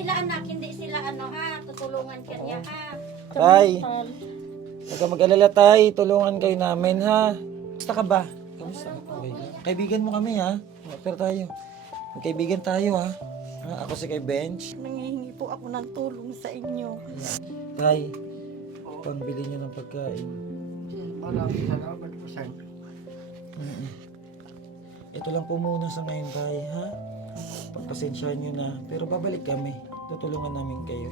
sila anak, hindi sila ano ha, tutulungan ka niya ha. Tay, huwag ka mag-alala tay, tulungan kayo namin ha. Kamusta ka ba? Kamusta? Okay. Kaibigan mo kami ha. Pero tayo. Magkaibigan tayo ha. Ako si kay Bench. Nangihingi po ako ng tulong sa inyo. Tay, pambili niyo ng pagkain. Maraming salamat po sa Ito lang po muna sa ngayon tay ha. Pagpasensyahan niyo na. Pero babalik kami. Tutulungan namin kayo.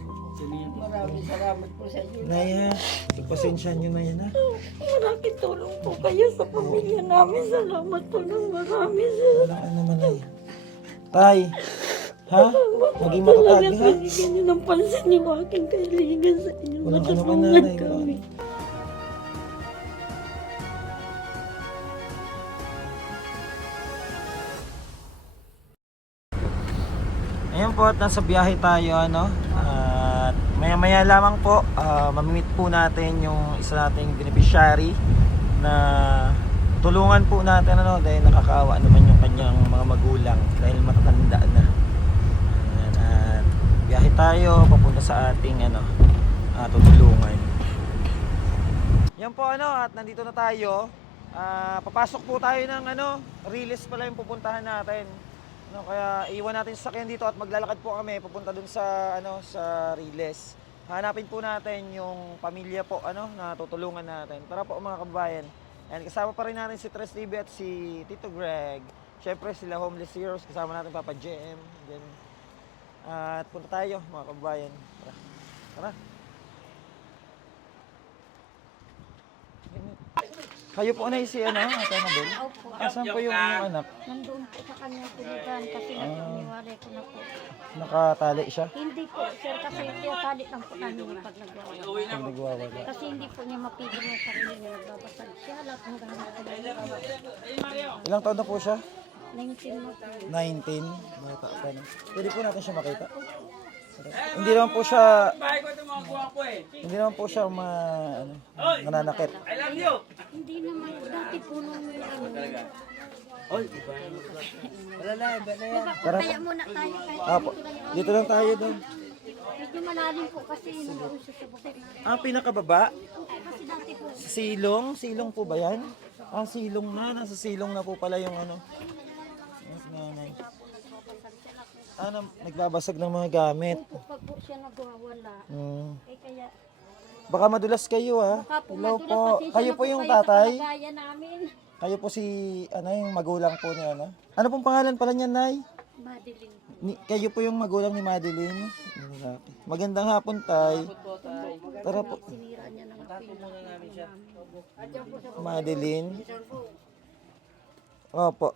Maraming salamat po sa inyo. Nay ha, pagpasensyahan niyo na yan ha. Malaking tulong po kayo sa pamilya namin. Salamat po ng marami sir. Walang ano man ay. Tay, ha? Maging matatag Talaga ha. bigyan niyo ng pansin yung aking kaibigan sa inyo. Walang ano man Matulungan nanay. kami. Ayun po at nasa biyahe tayo ano. At maya-maya lamang po mamimit po natin yung isa nating beneficiary na tulungan po natin ano dahil nakakaawa naman yung kanyang mga magulang dahil matatanda na. Ayan, at biyahe tayo papunta sa ating ano tutulungan. Yan po ano at nandito na tayo. Papasok po tayo ng ano, Riles pala yung pupuntahan natin. No, kaya iwan natin sa sakyan dito at maglalakad po kami papunta dun sa ano sa Riles. Hanapin po natin yung pamilya po ano na tutulungan natin. Tara po mga kababayan. And kasama pa rin natin si Tres TV at si Tito Greg. Syempre sila Homeless Heroes, kasama natin Papa JM. Then, at punta tayo mga kababayan. Tara. Tara. Kayo po na si ano, Ate Anabel? Opo. Asan po yung inyong anak? Nandun po sa kanya tulugan kasi nagpaniwari ko na po. Nakatali siya? Hindi po sir kasi tiyatali lang po namin pag nagwawala. Pag nagwawala. Kasi hindi po niya mapigil yung sarili niya. Nagbabasag siya lahat ng gamit ko. Ilang taon na po siya? 19 mo po. 19. Bata pa na. Pwede po natin siya makita. Hindi naman po siya hindi naman po siya mananakit. Hindi naman dati po nung ano. Tara Kaya po. muna tayo kahit Apo. Dito lang tayo doon. medyo malalim po kasi nag-uusap sa bukit na. Pinakababa? Kasi dati po Sa silong? Silong po ba yan? Silong na. Nasa silong na po pala yung ano. Mas nanay. Nagbabasag ng mga gamit. pag po siya nagwawala. Kaya Baka madulas kayo ha. baka po Hello madulas, po. pasensya Kayo na po yung kayo sa tatay? kalagayan namin. Kayo po si ano yung magulang po niya ano? Ano pong pangalan pala niya, Nay? Madeline. Kayo po yung magulang ni Madeline. Magandang hapon, Tay. Tara po. Sinira niya na nga po yung Madeline. Opo.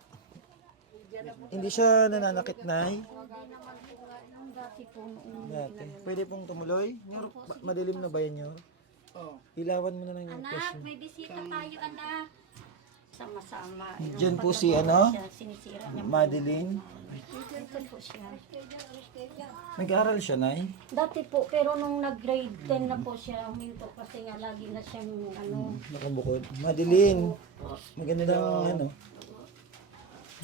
Hindi siya nananakit, Nay. dati po noong Dati. Pwede pong tumuloy? Madilim na ba yan yun? Ilawan mo na lang yung anak, flash mo. may bisita tayo anak. Sama-sama. Diyan po si ano? Siya, sinisira niya. Madeline. Ito po siya. Nag-aaral siya, Nay? Dati po, pero nung nag-grade 10 na po siya, huminto kasi nga lagi na siyang ano. Nakabukod. Madeline. Magandang ano.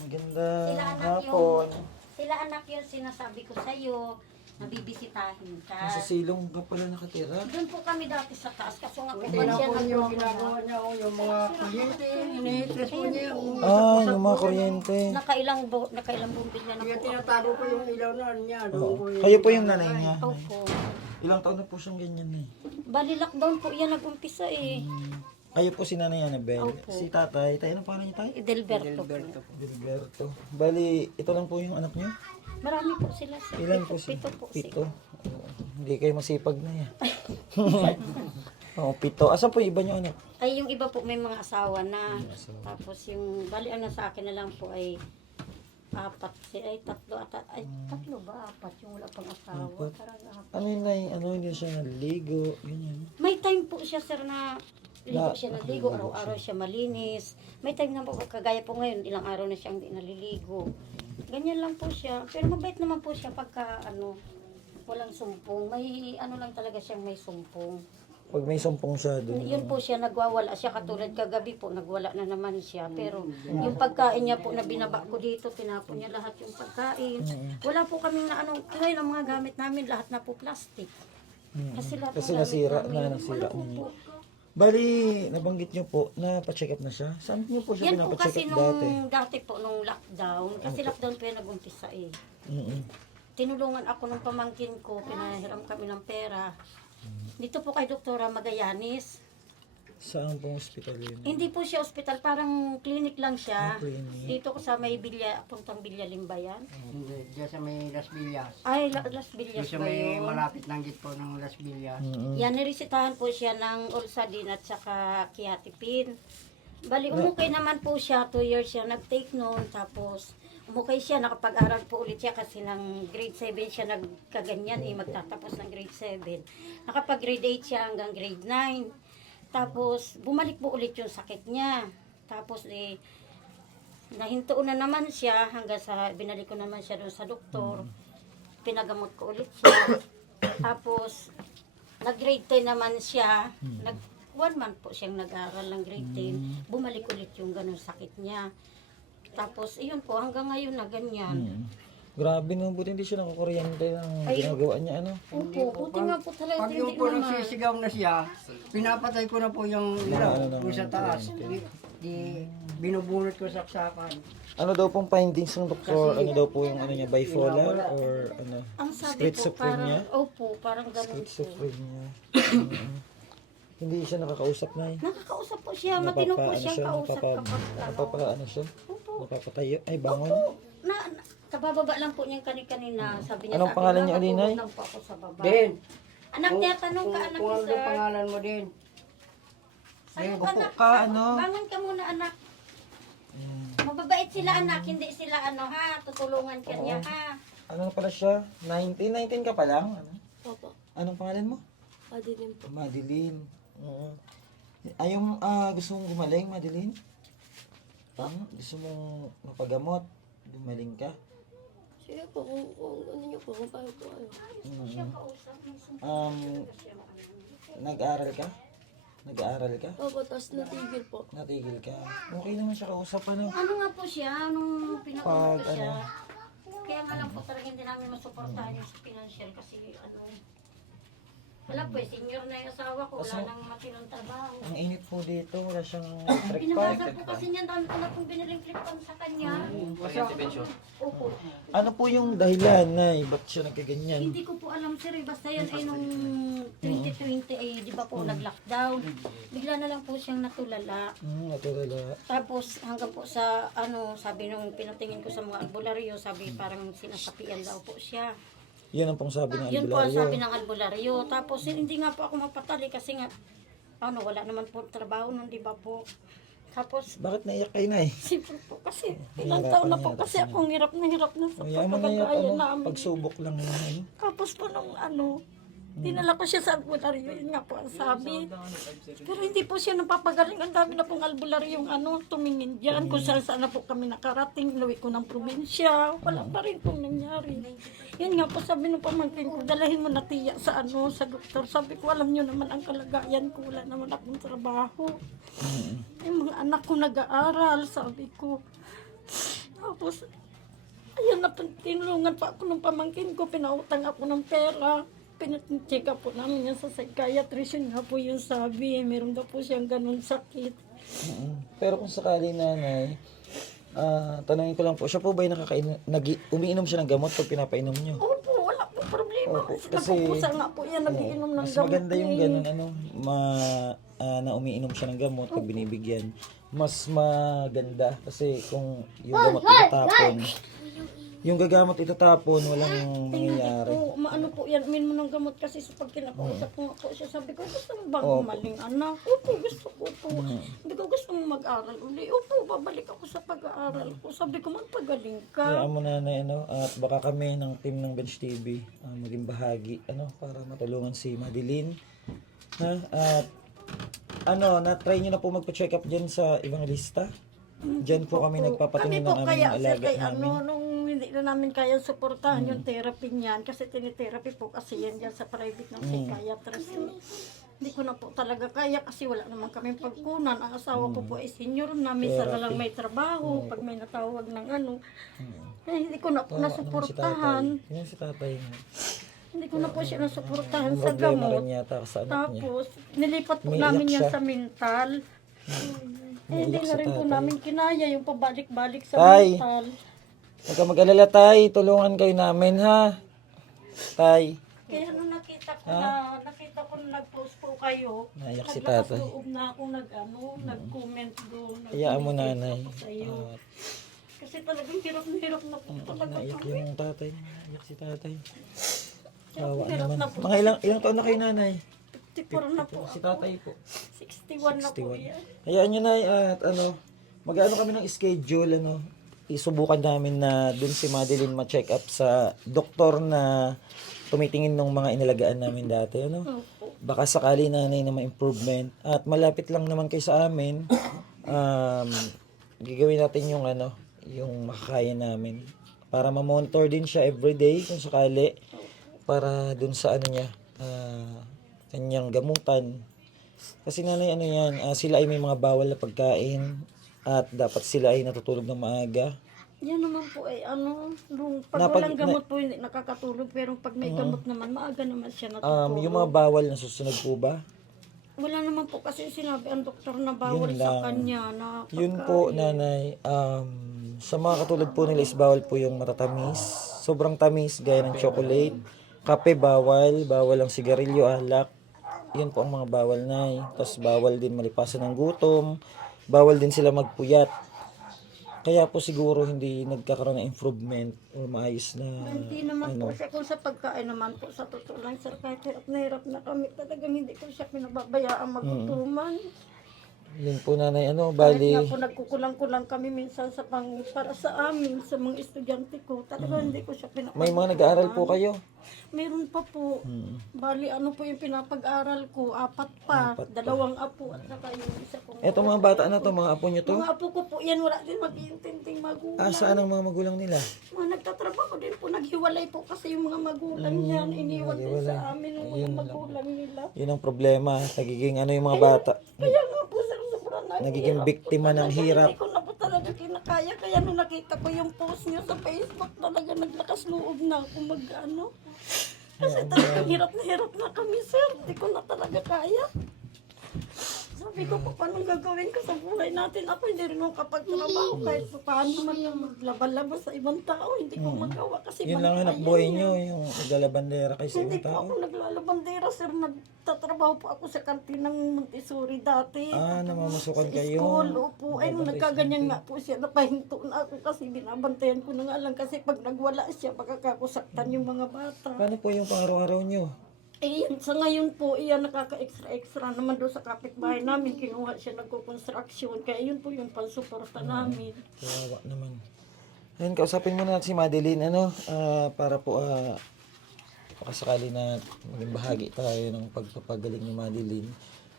Magandang hapon. Sila anak yun, sinasabi ko sa'yo, nabibisitahin ka. Sa silong ka pala nakatira. Doon po kami dati sa taas, kaso nga po Hindi ba na siya po yung nagwawala. ginagawa niya o yung mga kuryente, inihitres po niya. Yung mga kuryente. Nakailang bumbilya na Kaya po. tinatago po yung ilaw na niya. Doon po yung... Kayo po yung nanay niya. Opo. Ilang taon na po siyang ganyan eh. Bali lockdown po yan nag-umpisa eh. Kayo po si nanay Annabel. Opo. Si tatay. Tayo ng pangalan niya tayo? Delberto po. Gilberto. Bali, ito lang po yung anak niyo? Marami po sila. Ilan po si? Pito po. Pito. Hindi kayo masipag na yan. Pito. Asan po yung iba niyo anak? Ay, yung iba po may mga asawa na. Tapos yung, bali ang nasa akin na lang po ay tatlo ba? Apat yung wala pang asawa. Apat. Parang apat. Ano yun na hindi siya naligo? Ganyan. May time po siya sir na ligo siya naligo, araw-araw siya malinis. May time na po, kagaya po ngayon, ilang araw na siyang hindi naliligo. Ganyan lang po siya. Pero mabait naman po siya pagka walang sumpong. May ano lang talaga siyang may sumpong. Pag may sumpong siya doon. Yun po siya, nagwawala siya. Katulad kagabi po, nagwala na naman siya. Pero yung pagkain niya po na binaba ko dito, tinapon niya lahat yung pagkain. Wala po kaming na ano, ngayon ang mga gamit namin, lahat na po plastic. Kasi lahat Kasi ng gamit nasira namin, na, nasira wala po ninyo. po. Bali, nabanggit niyo po na pa-check up na siya. Saan niyo po siya Yan po pinapacheck kasi up nung dati? dati po, nung lockdown. Kasi lockdown po yung nag-umpisa eh. Mm-mm. Tinulungan ako ng pamangkin ko, pinahiram kami ng pera. Dito po kay Doktora Magallanes. Saan pong hospital yun? Hindi po siya ospital, parang clinic lang siya. Clinic. Dito ko sa may Bilya, puntang Bilya Limbayan. Hindi, diyan sa may Las Villas. Ay, Las Diyan Villas sa ba may yun? malapit ng gitpo ng Las Villas. Mm-mm. Yan, niresitahan po siya ng Olsadin at saka Kiatipin. Bali, umukay naman po siya, 2 years siya nag-take noon, tapos umukay siya, nakapag-aral po ulit siya kasi ng grade 7 siya nagkaganyan eh, magtatapos ng grade 7. Nakapag-grade 8 siya hanggang grade 9. Tapos, bumalik po ulit yung sakit niya. Tapos, nahintuon na naman siya hanggang sa, binalik ko naman siya doon sa doktor. Pinagamot ko ulit siya. Tapos, nag-grade 10 naman siya. 1 month po siyang nag-aral ng grade 10. Bumalik ulit yung ganun sakit niya. Tapos, iyon po, hanggang ngayon na ganyan. Grabe no, buti hindi siya nakakuryente ng Ay, ginagawa niya ano. Opo, buti nga po talaga Pag hindi yung po naman. nagsisigaw na siya, pinapatay ko na po yung ilaw kung sa taas. Di binubunot ko saksakan. Ano daw pong findings ng doktor? Ano daw po yung ano niya, bipolar or ano? Ang sabi po, Schizophrenia? parang, opo, parang ganun po. Schizophrenia. Hindi siya nakakausap na eh. Nakakausap po siya, matino po siyang kausap kapag Napapa-ano siya? Opo. Napapatayo? Ay, bangon. Opo, kabababa lang po niyang kanina. Sabi niya Anong sa akin, pangalan niya, "Mama, Alinay?" tulog lang po ako sa baba. Din, Anak niya, tanong ka anak kung ni ano sir. yung pangalan mo din. Tanong Upo anak. ka, ano? Bangon ka muna anak. Mababait sila anak, hindi sila ano ha, tutulungan ka niya ha. Ano pala siya? 19 ka pa lang? Ano? Opo. Anong pangalan mo? Madilim po. Madeline. Oo. Ayaw, gusto mong gumaling, Madeline? Gusto mong mapagamot? Gumaling ka? Sige po, kung ano niyo po, kung paano po kayo. Nag-aral ka? Nag-aaral ka? Opo, tapos natigil po. Natigil ka? Okay naman siya kausap, ano? Ano nga po siya, nung pinag-uwi ko Pag, siya. Kaya nga lang po talaga hindi namin masuportahan yung sa financial kasi ano. Wala po eh, senior na yung asawa ko, wala nang matinong trabaho. Ang init po dito, wala siyang Pinabasa electric po kasi niya, dami ko na pong biniling clip pan sa kanya. Opo. Ano po yung dahilan na ba't siya nagkaganyan? Hindi ko po alam sir, eh, basta yan ay nung 2020 ay di ba po nag-lockdown. Bigla na lang po siyang natulala. Natulala. Tapos hanggang po sa ano, sabi nung pinatingin ko sa mga albularyo, sabi parang sinasapian daw po siya. Yan ang pong sabi ng Yun po ang albularyo. sabi ng albularyo. Tapos hindi nga po ako mapatali kasi nga ano, wala naman po trabaho nun, di ba po? Tapos Bakit naiyak kayo na eh? siyempre po kasi ilang taon na po kasi akong hirap na sa Yaman na yan, pagkakaya ano, namin. pagsubok lang yun. Tapos po nung ano, dinala ko siya sa albularyo, yun nga po ang sabi. Pero hindi po siya napapagaling. Ang dami na pong albularyo yung ano, tumingin dyan. Kung saan saan na po kami nakarating, inuwi ko ng probinsya. Wala pa rin pong nangyari. Yun nga po sabi ng pamangkin ko, dalahin mo na tiya sa ano, sa doktor. Sabi ko, alam nyo naman ang kalagayan ko, wala naman akong trabaho. Yung mga anak ko nag-aaral, sabi ko. Tapos, ayun na, tinulungan pa ako ng pamangkin ko, pinautang ako ng pera. Pinacheck up po namin yan sa psychiatrist, yun nga po yung sabi, meron daw po siyang ganun sakit. Pero kung sakali nanay, tanongin ko lang po, siya po ba yung umiinom siya ng gamot pag pinapainom niyo? Opo, wala po problema. Opo, Kasi nagpupusa nga po yan, nagiinom ng Mas gamot. maganda yung eh. ganun, ano, na umiinom siya ng gamot pag binibigyan. Mas maganda kasi kung yung gamot itatapon, yung gagamot itatapon, walang mangyayari. Oo, maano po yan, min mo ng gamot kasi sa pag kinakausap ko nga po siya, sabi ko, gusto mo bang Opo. gumaling anak? Opo, gusto ko po. Sabi ko, gusto mo mag-aral uli? Opo, babalik ako sa pag-aaral ko. Sabi ko, magpagaling ka. Kaya mo na ano, at baka kami ng team ng Bench TV maging bahagi ano para matulungan si Madeline. Ha? At ano, na-try niyo na po magpa-check up diyan sa ibang lista? Diyan po kami nagpapatingin ng Kami po aming kaya, sir, alaga kay namin. ano, nung hindi na namin kaya suportahan yung therapy niyan, kasi tinitherapy po kasi yan dyan sa private ng psychiatrist. Hindi ko na po talaga kaya kasi wala naman kami pagkunan. Ang asawa ko po ay senior na, minsan na lang may trabaho, pag may natawag ng ano. Eh, hindi ko na po nasuportahan. Yan si tatay. Hindi ko na po siya nasuportahan Ang sa problema gamot. rin yata sa anak niya. Tapos, nilipat po Umiiyak namin yan siya. sa mental. Eh, hindi na rin po namin kinaya yung pabalik-balik sa Tay. mental. Huwag ka mag-alala, tay. Tulungan kayo namin, ha? Tay. Kaya nung nakita ko na nag-post po kayo, Naiyak si naglakas tatay. loob na ako nag-comment doon. Hayaan mo, nanay. Ako sa'yo. Kasi talagang hirap na hirap na po talaga Naiyak kami. yung tatay. Naiyak si tatay. Hirap Awa na hirap naman. na po. Mga ilang taon na kayo, nanay? 54 na po Si ako. tatay po. 61 na po 61. yan. Hayaan nyo na at mag-ano kami ng schedule, isubukan namin na dun si Madeline ma-check up sa doktor na tumitingin ng mga inalagaan namin dati, Opo. Baka sakali nanay na ma-improvement. At malapit lang naman kayo sa amin. Gagawin natin yung yung makakaya namin. Para ma-monitor din siya everyday kung sakali. Para dun sa kanyang gamutan. Kasi nanay, sila ay may mga bawal na pagkain. At dapat sila ay natutulog ng maaga. Yan naman po ay pag walang gamot po hindi nakakatulog, pero pag may gamot naman, maaga naman siya natutulog. Yung mga bawal na susunod po ba? Wala naman po kasi sinabi ang doktor na bawal Yun sa lang. kanya na Yun po, nanay. Sa mga katulad po nila is bawal po yung matatamis. Sobrang tamis, gaya ng chocolate. Kape, bawal. Bawal ang sigarilyo, alak. Yun po ang mga bawal, nay. Tapos bawal din malipasan ng gutom. Bawal din sila magpuyat. Kaya po siguro hindi nagkakaroon ng improvement o maayos na Hindi naman po siya kung sa pagkain naman po sa totoo lang sir, kahit hirap na kami talagang hindi ko siya pinababayaan magutuman. Yun po, nanay. Kahit Bali, nga po nagkukulang-kulang kami minsan para sa amin, sa mga estudyante ko, talagang hindi ko siya pinapabayaan. may mga nag-aaral po kayo. Meron pa po. Bali, po yung pinapag-aral ko? 4 pa. 2 apo at saka yung isa kong... Eto mga bata na to, mga apo nyo to. Mga apo ko po, yan wala din mag-iintinding magulang. Saan ang mga magulang nila? Mga nagtatrabaho din po, naghiwalay po kasi yung mga magulang niyan. Iniwan din sa amin yung mga magulang nila. Yun ang problema. Nagiging yung mga bata. Kaya nga po, sir, sobrang Nagiging biktima ng hirap. Hindi ko na po talaga kinakaya. Kaya nung nakita ko yung post niyo sa Facebook, talaga naglakas loob na ako Kasi talagang hirap na kami, sir. Hindi ko na talaga kaya. Sabi ko po, paano gagawin ko sa buhay natin? Ako hindi rin ako kapag-trabaho kahit pa paano man yung maglaba-laba sa ibang tao. Hindi ko magawa kasi Yun lang hanap buhay nyo, yung naglalabandera kayo sa hindi ibang po tao. ako naglalabandera, sir. Nagtatrabaho po ako sa kantinang Montessori dati. Namamasukan Sa kayo. school, opo. Ay, nung nagkaganyan nga po siya, napahinto na ako kasi binabantayan ko na nga lang. Kasi pag nagwala siya, baka kakusaktan yung mga bata. Paano po yung pang-araw-araw nyo? Eh, sa ngayon po, iyan nakaka-extra naman doon sa kapitbahay namin. Kinuha siya nagko-construction. Kaya yun po yung pansuporta namin. Kawawa naman. Ayun, kausapin muna natin si Madeline, para po, baka sakali na maging bahagi tayo ng pagpapagaling ni Madeline.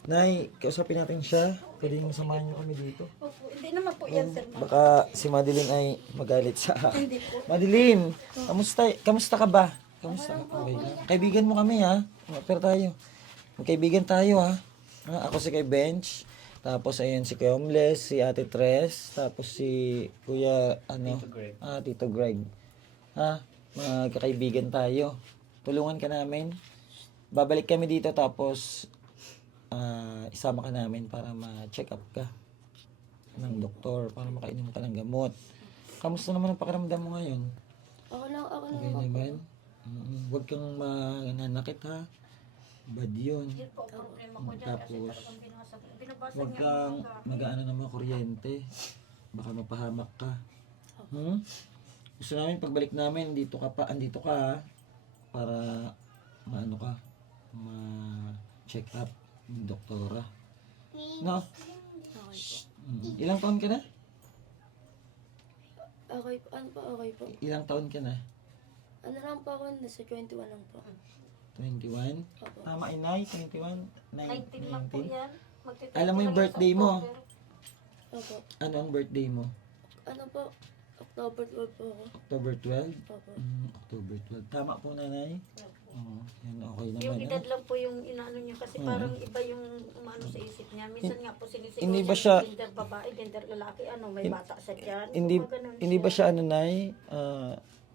Nay, kausapin natin siya. Pwede yung samahan niyo kami dito. Opo, hindi naman po yan, sir. Baka si Madeline ay magalit sa akin. Hindi po. Madeline, kamusta ka ba? Kamusta? Okay. Kaibigan mo kami, ha? Pero tayo. Magkaibigan tayo, ha? Ako si kay Bench. Tapos ayun si kay Homeless, si Ate Tres, tapos si Kuya Tito Greg. Ha? Magkakaibigan tayo. Tulungan ka namin. Babalik kami dito tapos isama ka namin para ma-check up ka ng doktor para makainom ka ng gamot. Kamusta naman ang pakiramdam mo ngayon? Ako lang Okay naman? Huwag kang mananakit, ha? Bad yun. Yun po ang problema ko dyan kasi Tapos, talagang binabasa huwag niya kang ang mga mag-ano ng mga kuryente. Baka mapahamak ka. Gusto namin pagbalik namin, andito ka, ha? Para ma-check up ng doktora. No? Ilang taon ka na? Okay po. Ano po? Okay po. Ilang taon ka na? Ano lang po ako? Nasa 21 lang po. 21? Opo. Tama, inay? 21? 19 lang po yan. Magtitipid Alam mo yung lang sa birthday mo? October. Opo. Ano ang birthday mo? Ano po? October 12 po ako. October 12? Opo. October 12. Tama po, nanay? Oo, yan, Okay naman. Yung edad ano? lang po yung inaano niya kasi parang iba yung umano sa isip niya. Minsan nga po sinisigaw Hindi ba niya, siya- gender babae, gender lalaki, ano, may bata sa tiyan. Hindi Gumaganon hindi ba siya. siya ano nay?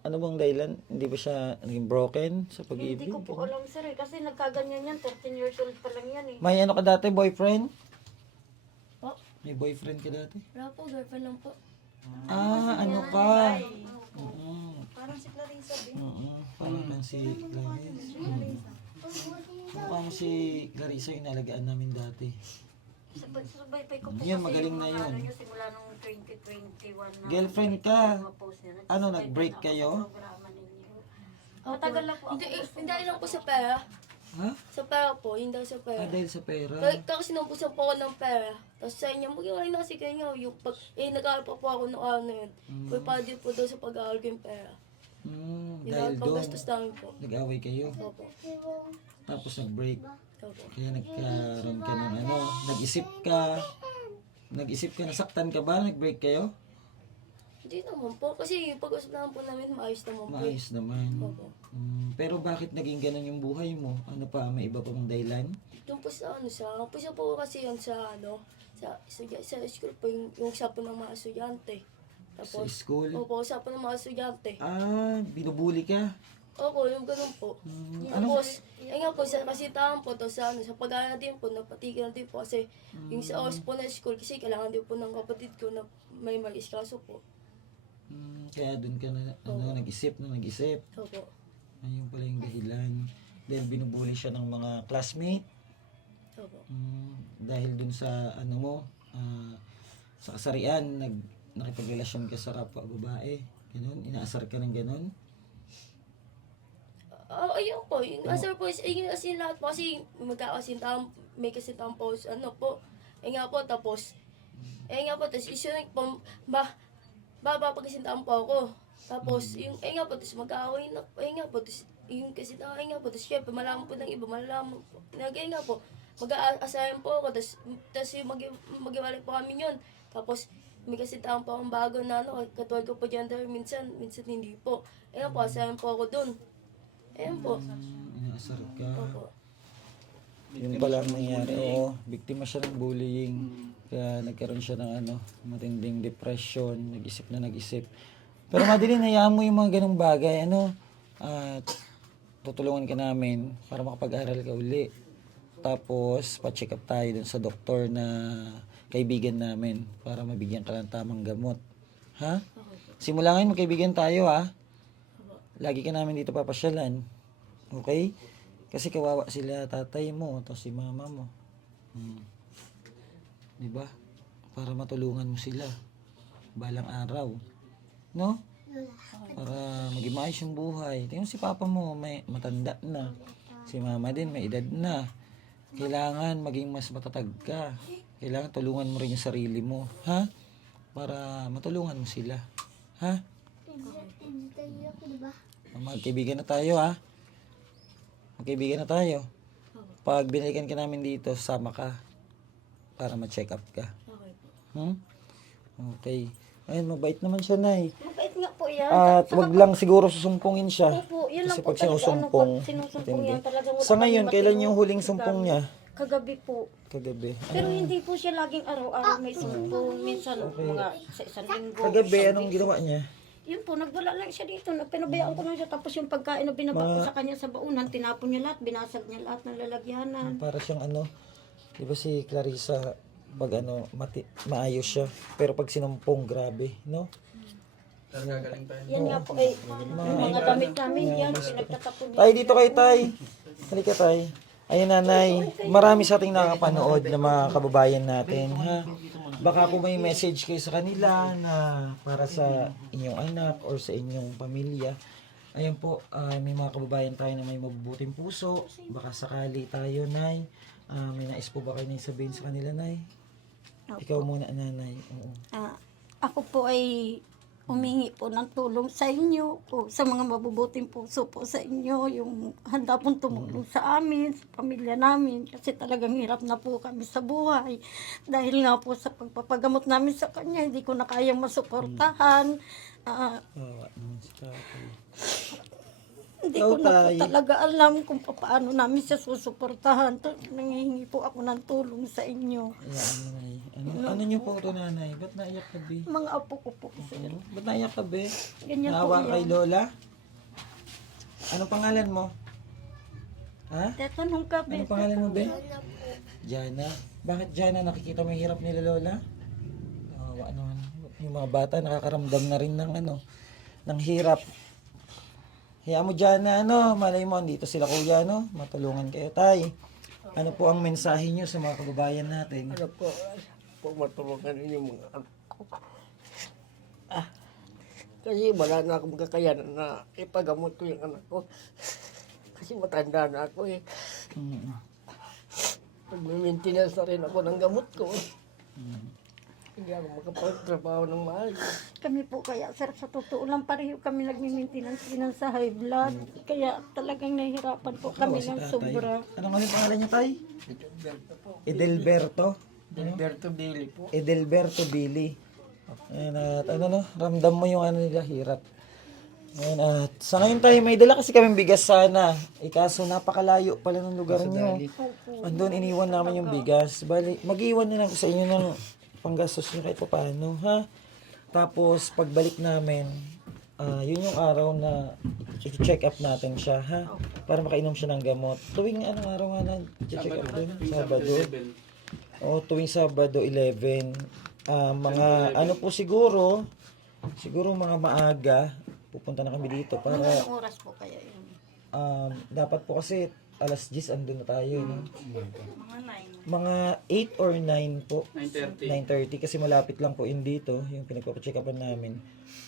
Ano bang dahilan? Hindi ba siya naging broken sa Hindi pag-ibig? ko po alam sir eh, kasi nagkaganyan yan, 13 years old pa lang yan eh. May ano ka dati, boyfriend? Po? May boyfriend ka dati? Wala po, girlfriend lang po. Ano ka? Oo. Parang si Clarissa din. Oo. Parang kang si Clarissa. Parang si Clarissa yung nalagaan namin dati. Sabay-sabay ko po Yan, kasi magaling yung na mga yun. ano niya simula nung 2021 na. Girlfriend ka? Mga post niya. Ano, Nagsasabay nag-break pa na ako kayo? sa programa ninyo. Matagal lang po ako. Hindi lang po sa pera. Ha? Sa pera po, hindi sa pera. Dahil sa pera. Kasi sinumpusan po ako ng pera. Tapos sa inyo, mag-iwalay na kasi kayo. Yung pag, nag-aaral pa po ako noong araw na yun. Kaya para din po daw sa pag-aaral ko yung pera. Dahil Yung doon, paggastos namin po. nag-away kayo. Opo. Tapos nag-break. Opo. Kaya nagkaroon ka ng ano, nag-isip ka, nasaktan ka ba? Nag-break kayo? Hindi naman po. Kasi yung pag-usap naman po namin, maayos naman po. Maayos naman. Opo. Pero bakit naging ganun yung buhay mo? Ano pa, may iba pang dahilan? Doon po sa ano, pusa po kasi yun sa ano, sa school po, yung usapan ng mga estudyante. Sa Tapos, school? opo, usapan ng mga estudyante. Binubuli ka? Opo, yung ganun po. Ano? Tapos, nga po, sa kasitaan po, to sa ano, sa pag-aaral din po, napatigil din po kasi yung sa oras po na school, kasi kailangan din po ng kapatid ko na may mag-iskaso po. Kaya doon ka na, nag-isip. Opo. Ayun pala yung dahilan. Dahil binubuli siya ng mga classmate. Opo. Dahil dun sa, ano mo, sa kasarian, nakipagrelasyon ka sa kapwa babae. Ganun, inaasar ka ng ganun. Ayun po, yung answer po is, ayun kasi lahat po, kasi magkakasintahan, may kasintahan po, ano po, nga po, tapos, tapos, isunod po, papagkasintahan po ako. Tapos, yung, nga po, tapos mag-aaway na, nga po, tapos, yung kasintahan, nga po, tapos, syempre, malaman po ng iba, malaman po, nga po, mag-aasayan po ako, tapos yung mag-iwalay po kami yun. Tapos, may kasintahan po akong bago na, ano, katulad ko po gender, minsan hindi po. Nga po, asayan po ako dun. Ayan po. Inaasar ka. Opo. Yun pala ang nangyari. Oo, biktima siya ng bullying. Kaya nagkaroon siya ng matinding depression, nag-isip. Pero madali, hayaan mo yung mga ganong bagay, at tutulungan ka namin para makapag-aral ka uli. Tapos, pa-check up tayo dun sa doktor na kaibigan namin para mabigyan ka ng tamang gamot. Ha? Simula ngayon, magkaibigan tayo, ha? Lagi ka namin dito papasyalan. Okay? Kasi kawawa sila tatay mo, tapos si mama mo. Diba? Para matulungan mo sila. Balang araw. No? Para maging maayos yung buhay. Tingnan si papa mo, may matanda na. Si mama din, may edad na. Kailangan maging mas matatag ka. Kailangan tulungan mo rin yung sarili mo. Ha? Para matulungan mo sila. Ha? Magkaibigan na tayo, ha? Magkaibigan na tayo. Pag binalikan ka namin dito, sama ka. Para ma-check up ka. Okay po. Okay. Ayun, mabait naman siya, Nay. Mabait nga po yan. At wag lang siguro susumpungin siya. Opo, yun lang Kasi po pag talaga, sinusumpong, pag sinusumpong matindi. yan talagang wala Sa ngayon, kami kailan matino. yung huling sumpong niya? Kagabi po. Kagabi. Pero hindi po siya laging araw-araw may sumpong. Minsan mga sa isang linggo. Kagabi, isang anong week. ginawa niya? Yun po, nagwala lang siya dito. Pinabayaan ko na siya. Tapos yung pagkain na binaba ko sa kanya sa baunan, tinapon niya lahat, binasag niya lahat ng lalagyanan. Para siyang di ba si Clarissa, pag maayos siya. Pero pag sinumpong, grabe, no? Yan nga po ay mga damit namin yan, pinagtatapon niya. Tay, dito kay Tay. Halika, Tay. Ayun, Nanay. Marami sa ating nakakapanood na mga kababayan natin, ha? Baka kung may message kayo sa kanila na para sa inyong anak or sa inyong pamilya. Ayun po, may mga kababayan tayo na may mabubuting puso. Baka sakali tayo, Nay. May nais po ba kayo na sabihin sa kanila, Nay? Ikaw muna, Nanay. Oo. Ako po ay humingi po ng tulong sa inyo po, sa mga mabubuting puso po sa inyo, yung handa pong tumulong sa amin, sa pamilya namin, kasi talagang hirap na po kami sa buhay. Dahil nga po sa pagpapagamot namin sa kanya, hindi ko na kayang masuportahan. Kawawa naman si tatay. Hindi Ikaw, ko na po Tay. talaga alam kung paano namin siya susuportahan. Nangihingi po ako ng tulong sa inyo. Ayan, nanay. Ano niyo po ito, nanay? Ba't naiyak ka, be? Mga apo ko po, sir. Ba't naiyak ka, be? Ganyan po Naawa kay yan. Lola? Anong pangalan mo? Ha? Tatanong ka, Anong Beth. pangalan mo, be? Jana. Bakit Jana? Nakikita mo yung hirap nila Lola? Awa naman. Yung mga bata nakakaramdam na rin ng ng hirap. Hayaan mo Jana, malay mo, dito sila kuya, matulungan kayo, tay. Ano po ang mensahe nyo sa mga kababayan natin? Ano po, matulungan ninyo mga anak ko. Kasi wala na akong kakayanan na ipagamot ko yung anak ko. Kasi matanda na ako eh. Mm. Pag-maintenance na rin ako ng gamot ko. Hindi ako makapagtrabaho ng maayos. Kami po kaya, sir, sa totoo lang, pareho kami nagmi-maintenance din sa high blood. Kaya talagang nahihirapan po kami Si ng tatay. sobra. Ano nga yung pangalan niya, tay? Alberto po. Edelberto. Alberto Billy po. Edelberto Billy. Ayan, at ramdam mo yung nila hirap. Ayan, at sa ngayon tayo, may dala kasi kaming bigas sana. Kaso napakalayo pala ng lugar nyo. Andun, iniwan namin yung bigas. Bali, mag-iwan na lang ko sa inyo ng panggastos nyo kahit pa paano, ha? Tapos, pagbalik namin, yun yung araw na i-check up natin siya, ha? Para makainom siya ng gamot. Tuwing anong araw nga na check up din? Sabado. O, tuwing Sabado 11. Mga ano po siguro mga maaga, pupunta na kami dito para Mga anong oras po kaya yun? dapat po kasi alas 10 andun na tayo, no? Mga 9. Mga 8 or 9 po. 9:30 kasi malapit lang po yun dito, yung pinagpapacheck upan namin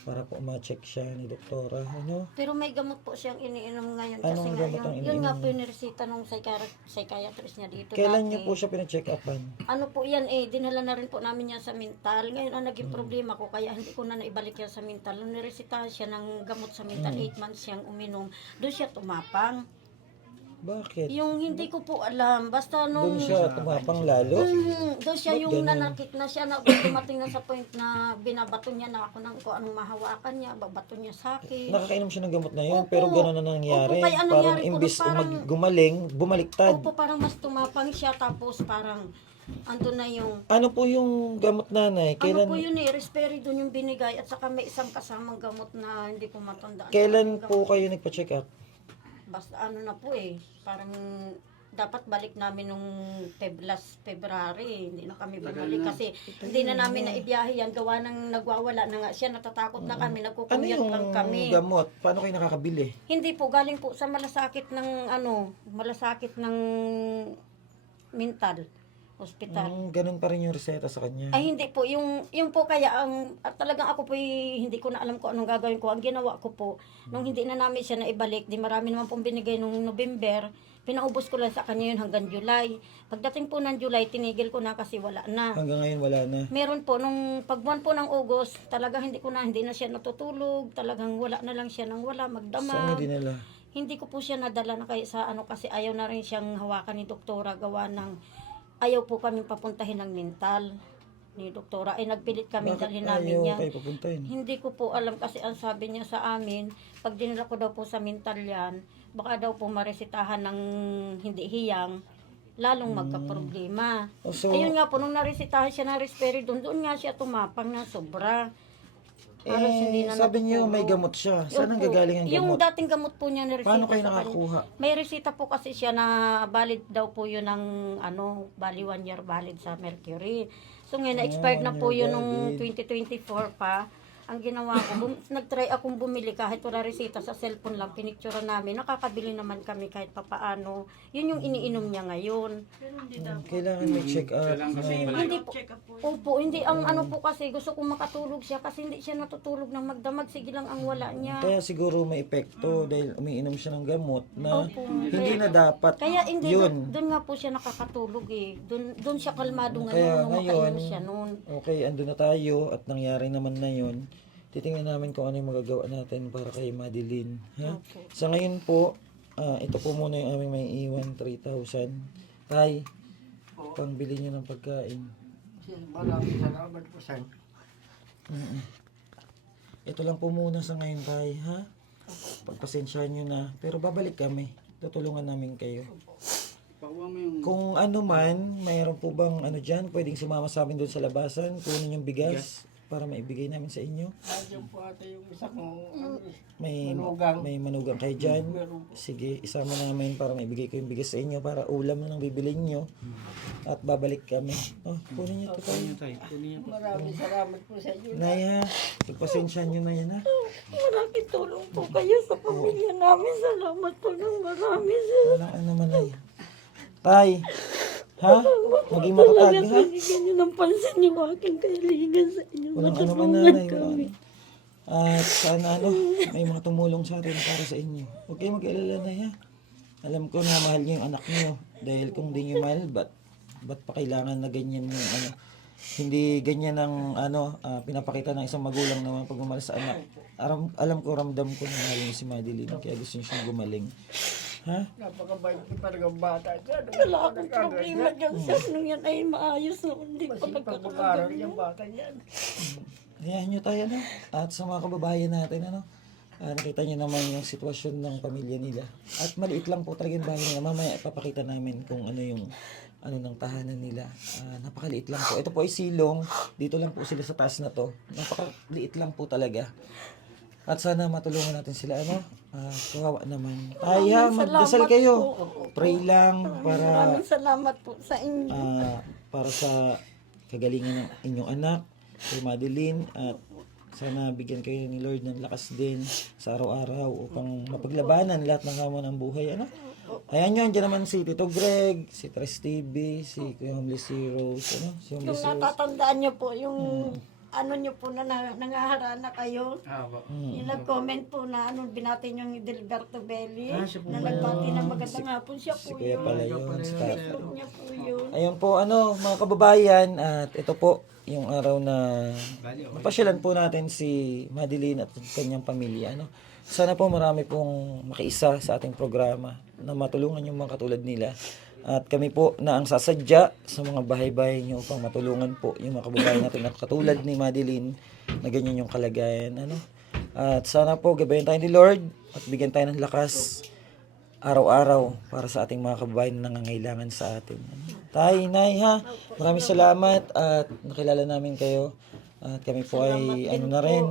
para po ma-check siya ni doktora, ano? Pero may gamot po siyang iniinom ngayon kasi Anong nga gamot ang yun nga iniinom? po yung niresita nung psychiatrist niya dito. Kailan dati. niyo po siya pina-check upan? Ano po yan dinala na rin po namin yan sa mental. Ngayon ang naging problema ko kaya hindi ko na naibalik yan sa mental. Nung niresitahan siya ng gamot sa mental, 8 months siyang uminom, doon siya tumapang. Bakit? Yung hindi ko po alam, basta nung... Doon siya tumapang lalo? Doon siya Ba't yung ganun? nanakit na siya na dumating na sa point na binabato niya na ako ng kung anong mahawakan niya, babato niya sa akin. Nakakainom siya ng gamot na yun, Opo. pero gano'n na nangyari. Opo, kaya ang Parang nangyari po, imbis parang- gumaling, bumaliktad. Opo, parang mas tumapang siya tapos parang ando na yung Ano po yung gamot, nanay? ano po yun Risperidone yung binigay at saka may isang kasamang gamot na hindi ko matandaan. Kailan po kayo nagpa-check up? Basta ano na po parang dapat balik namin nung last February. Hindi na kami bumalik kasi hindi na namin naibiyahe yan. Gawa ng nagwawala na nga siya. Natatakot na kami. Ano Nagkukumyat yung lang kami. gamot? Paano kayo nakakabili? Hindi po. Galing po sa malasakit ng malasakit ng mental hospital. Ganun pa rin yung reseta sa kanya. Ay hindi po, yung po kaya talagang ako po hindi ko na alam kung anong gagawin ko. Ang ginawa ko po, nung hindi na namin siya naibalik, di marami naman pong binigay nung November, pinaubos ko lang sa kanya yun hanggang July. Pagdating po ng July, tinigil ko na kasi wala na. Hanggang ngayon wala na. Meron po, nung pagbuwan po ng August, talagang hindi na siya natutulog, talagang wala na lang siya nang wala, Saan magdamag. niya dinala? Hindi ko po siya nadala na kaya sa kasi ayaw na rin siyang hawakan ni doktora gawa ng ayaw po kami papuntahin ng mental ni doktora. Ay nagpilit kami dalhin namin ayaw yan. kayo papuntahin? Hindi ko po alam kasi ang sabi niya sa amin, pag dinala ko daw po sa mental yan, baka daw po maresitahan ng hindi hiyang, lalong magka-problema. So, Ayun nga po, nung naresitahan siya ng Risperidone, doon nga siya tumapang na sobra. Halos hindi na sabi niyo natutulog. may gamot siya. Saan ang Opo. gagaling ang Yung gamot? dating gamot po niya niresita Paano kayo sa kanya. nakakuha? May resita po kasi siya na valid daw po yun ng bali 1 year valid sa Mercury. So ngayon, na-expired na 1 po year yun nung valid. 2024 pa. Ang ginawa ko, nag-try akong bumili kahit wala resita sa cellphone lang, pinicture namin. Nakakabili naman kami kahit papaano. Yun yung iniinom niya ngayon. Kailangan may check up. Hindi po. Opo, hindi. Ang ano po kasi, gusto kong makatulog siya kasi hindi siya natutulog ng magdamag. Sige lang ang wala niya. Kaya siguro may epekto dahil umiinom siya ng gamot na Opo. hindi na dapat. Kaya hindi, Yun. doon nga po siya nakakatulog Doon siya kalmado Kaya ngayon nung ngayon, makainom siya noon. Okay, andun na tayo at nangyari naman na yun. Titingnan namin kung ano yung magagawa natin para kay Madeline. Ha? Opo. Sa ngayon po, ito po muna yung aming may iwan, 3,000. Tay, pangbili niyo ng pagkain. Maraming salamat po sa Ito lang po muna sa ngayon, Tay. Ha? Pagpasensyahan nyo na. Pero babalik kami. Tutulungan namin kayo. Kung ano man, mayroon po bang ano dyan, pwedeng sumama sa amin doon sa labasan, kunin yung bigas para maibigay namin sa inyo. Nandiyan po ata yung isa kong May Manugang. may manugang kayo dyan. Sige, isama namin para maibigay ko yung bigas sa inyo para ulam na lang bibilin nyo. At babalik kami. Oh, kunin nyo ito tayo. maraming salamat po sa inyo. Naya, pagpasensyahan nyo na yan ha. Maraming tulong po kayo sa pamilya namin. Salamat po ng marami, sir. Walang ano man ay. Tay, ha? Maging matatag ha? Bigyan niyo ng pansin yung aking kailangan sa inyo. Walang ano man nanay, walang ano. At sana ano, may mga tumulong sa atin para sa inyo. Huwag kayo mag-alala na ha. Alam ko na mahal niyo yung anak niyo. Dahil kung di niyo mahal, ba't pa kailangan na ganyan yung ano. Hindi ganyan ang ano, pinapakita ng isang magulang naman pagmamahal sa anak. Alam ko, ramdam ko na mahal niyo si Madeline. Kaya gusto niyo siyang gumaling. Ha? Napakabait ko talagang bata siya. Wala akong problema dyan, sir. Nung yan ay maayos na hindi pa Masipag mag-aral nagkakaroon. yung bata niyan. Hayaan nyo tayo, ano? At sa mga kababayan natin, ano? Nakita nyo naman yung sitwasyon ng pamilya nila. At maliit lang po talaga yung bahay nila. Mamaya ipapakita namin kung ano yung ano ng tahanan nila. Napakaliit lang po. Ito po ay silong. Dito lang po sila sa taas na to. Napakaliit lang po talaga. At sana matulungan natin sila, ano? Kawawa naman. Kaya magdasal kayo. Pray lang para Maraming salamat po sa inyo. para sa kagalingan ng inyong anak, kay Madeline, at sana bigyan kayo ni Lord ng lakas din sa araw-araw upang mapaglabanan lahat ng hamon ng buhay, ano? Ayan nyo, andyan naman si Tito Greg, si Tres TV, si Kuya Homeless Heroes, ano? Si Yung Homeless Heroes. natatandaan niyo po, yung ano niyo po na nangaharana kayo. Yung nag-comment po na ano, binati niyo yung Dilberto Belli. Na nagbati ng magandang hapon siya Si po Kuya yun. pala yun, si Tatay. Facebook niya po yun. Ayun po, ano, mga kababayan, at ito po, yung araw na napasyalan po natin si Madeline at kanyang pamilya, ano. Sana po marami pong makiisa sa ating programa na matulungan yung mga katulad nila. At kami po na ang sasadya sa mga bahay-bahay nyo upang matulungan po yung mga kababayan natin na katulad ni Madeline na ganyan yung kalagayan, ano. At sana po gabayan tayo ni Lord at bigyan tayo ng lakas araw-araw para sa ating mga kababayan na nangangailangan sa atin. Tay, Nay, ha? Maraming salamat at nakilala namin kayo. At kami po ay ano na rin.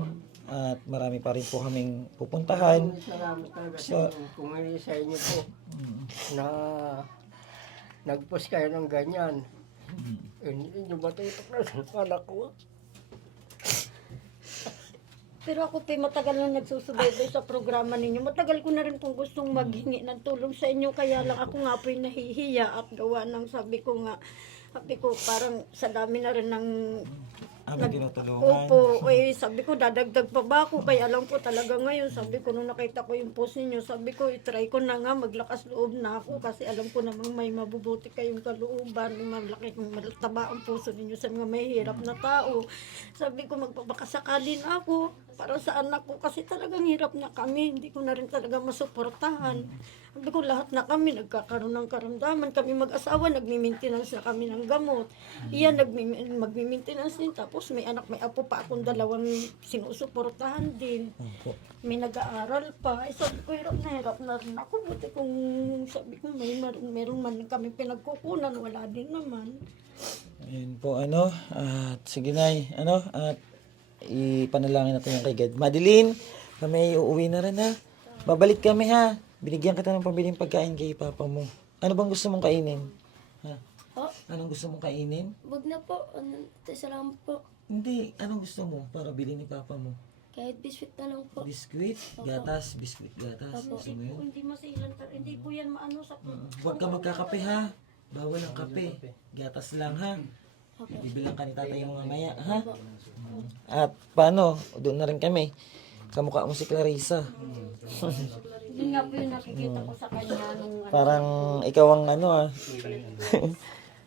At marami pa rin po kaming pupuntahan. Salamat talaga sa inyo. Kung hindi sa inyo po na nag-post kayo ng ganyan. Hindi nyo matutok na sa anak ko. Pero ako po matagal na nagsusubaybay sa programa ninyo. Matagal ko na rin pong gustong maghingi ng tulong sa inyo. Kaya lang ako nga po nahihiya at gawa ng sabi ko parang sa dami na rin ng Aming tinutulungan. Opo, sabi ko dadagdag pa ba ako? Kaya alam ko talaga ngayon, sabi ko nung nakita ko yung post ninyo, sabi ko itry ko na nga, maglakas loob na ako kasi alam ko namang may mabubuti kayong kalooban, malaki kung mataba ang puso ninyo sa mga mahihirap na tao. Sabi ko magpapakasakalin ako para sa anak ko kasi talagang hirap na kami, hindi ko na rin talaga masuportahan. Sabi ko lahat na kami nagkakaroon ng karamdaman, kami mag-asawa, nagmi-maintenance na kami ng gamot. Iyan magmi-maintenance din, tapos may anak, may apo pa akong dalawang sinusuportahan din. Opo. May nag-aaral pa. Sabi ko, hirap na rin ako. Buti kung sabi ko, meron man kami pinagkukunan, wala din naman. Ayun po, ano. At sige, Nay, ano. At ipanalangin natin yung kay God. Madeline, kami uuwi na rin, ha. Babalik kami, ha. Binigyan kita ng pambiling pagkain kay Papa mo. Ano bang gusto mong kainin? Ha? Po, Anong gusto mong kainin? wag na po. Salamat po. Hindi. Anong gusto mo para bilhin ni Papa mo? Kahit biscuit na lang po. Biskuit? Gatas? Biskuit gatas? Gusto mo yun? Hindi masilan, hindi po yan maano sa... Huwag ka magkakape, ha? Bawal ang kape. Gatas lang, ha? Bibilang ka ni tatay mo mamaya, ha? At paano? Doon na rin kami. Kamukha mo si Clarissa. Hindi nga po yung nakikita ko sa kanya nung... Parang ikaw ang ano, ha?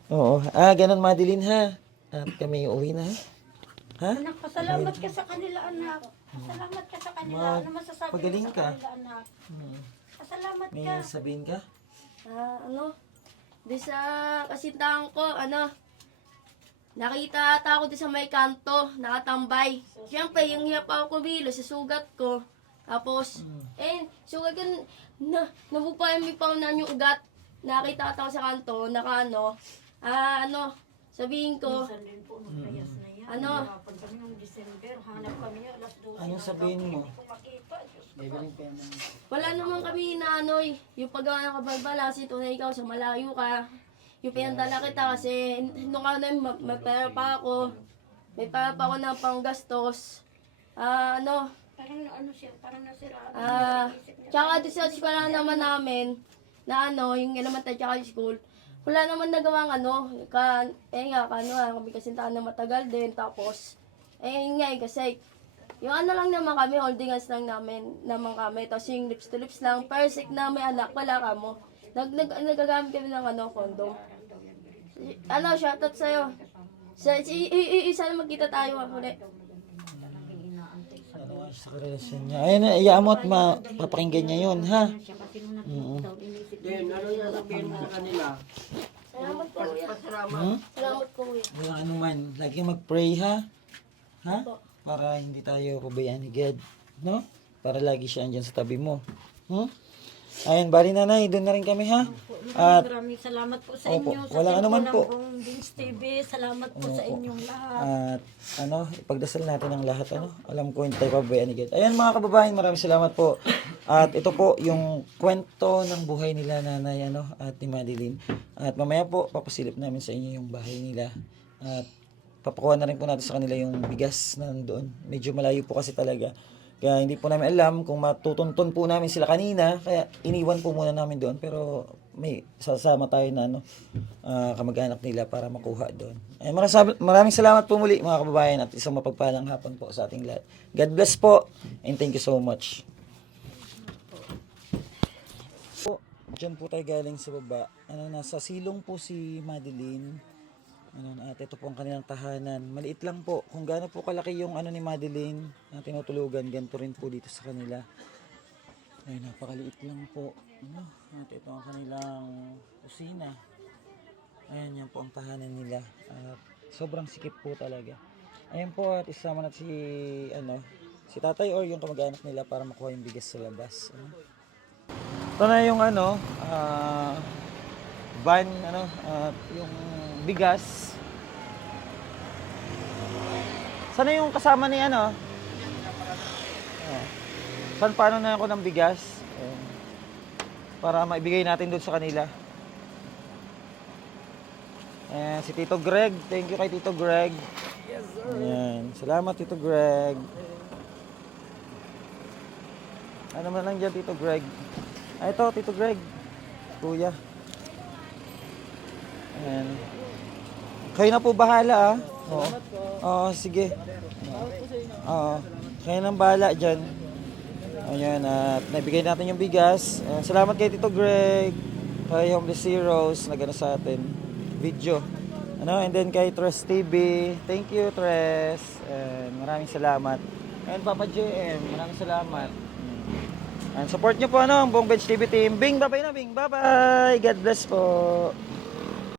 Oo. Ganun, Madeline, ha? At kami uuwi na, ha? Ha? Anak, pasalamat ka sa kanila, anak. Pasalamat ka sa kanila. Ano masasabi Pagaling mo ka. sa kanila, anak? Hmm. Pasalamat May ka. sabihin ka? Di sa kasintahan ko, nakita ata ako di sa may kanto, nakatambay. Siyempre, yung hirap ako kumilos sa sugat ko. Tapos, so kaya nabupayan mi pa na yung ugat. Nakita ko sa kanto, sabihin ko, Minsan din po, naglayas na yan. Ano? Pag kami ng December, hanap kami niya, alas 12. Anong sabihin mo? Hindi ko makita. Diyos ko. wala naman kami yung paggawa ng kabalbalas, ito na ikaw sa malayo ka. Yung pinandala kita kasi nung may pera pa ako. May pera pa ako ng panggastos. Parang ano siya, parang nasiraan. Tsaka doon sa eskwela naman namin, yung elementary tsaka school, wala naman nagawang kami kasi tayo na matagal din, tapos, kasi, yung lang naman kami, holding hands lang naman kami, tapos yung lips to lips lang, persik na may anak, wala ka mo. Nagagamit kami ng condom. Shoutout sa'yo. Isa na magkita tayo ulit. Sa relasyon niya. Ayun, iyaan mo at papakinggan niya yun, ha? Then, ano yung sabihin mo sa kanila? Salamat po, kuya. Pasalamat. Salamat po, kuya. Walang anuman. Lagi mag-pray, ha? Ha? Para hindi tayo pabayaan ni God. No? Para lagi siya andyan sa tabi mo. Ayun, bali nanay, doon na rin kami, ha? At, Maraming salamat po sa Opo, inyo. Sa walang tempo anuman ng po. buong Dings TV. Salamat po sa inyong lahat. at ipagdasal natin ang lahat, Alam ko hindi tayo pabayaan ni God. Ayun mga kababayan, maraming salamat po. At ito po yung kwento ng buhay nila nanay, at ni Madeline. At mamaya po, papasilip namin sa inyo yung bahay nila. At papakuha na rin po natin sa kanila yung bigas na nandoon. Medyo malayo po kasi talaga. Kaya hindi po namin alam kung matutunton po namin sila kanina. Kaya iniwan po muna namin doon. Pero may sasama tayo na kamag-anak nila para makuha doon. Ay, maraming salamat po muli mga kababayan at isang mapagpalang hapon po sa ating lahat. God bless po and thank you so much. Po, dyan po tayo galing sa baba. Nasa silong po si Madeline. At ito po ang kanilang tahanan. Maliit lang po. Kung gaano po kalaki yung ni Madeline na tinutulugan, ganito rin po dito sa kanila. Ay, napakaliit lang po. At ito ang kanilang kusina. Ayan, yan po ang tahanan nila. At sobrang sikip po talaga. Ayan po, at isama natin si tatay or yung kamag-anak nila para makuha yung bigas sa labas. Ito na yung van, at yung bigas. Sana yung kasama ni Saan paano na ako ng bigas? Para maibigay natin doon sa kanila. Si Tito Greg. Thank you kay Tito Greg. Yes, sir. Ayan. Salamat, Tito Greg. Ano man lang dyan, Tito Greg. Ito, Tito Greg. Kuya. Ayan. Kayo na po bahala, Oo, sige. Oo. Kayo nang bahala dyan. Ayan, at nabigay natin yung bigas. Salamat kay Tito Greg, kay Homeless Heroes, nagano sa atin video. And then kay Tres TV. Thank you, Tres. Maraming salamat. And Papa JM, maraming salamat. And support nyo po ang buong Bench TV team. Bing, bye-bye na, Bing. Bye-bye. God bless po.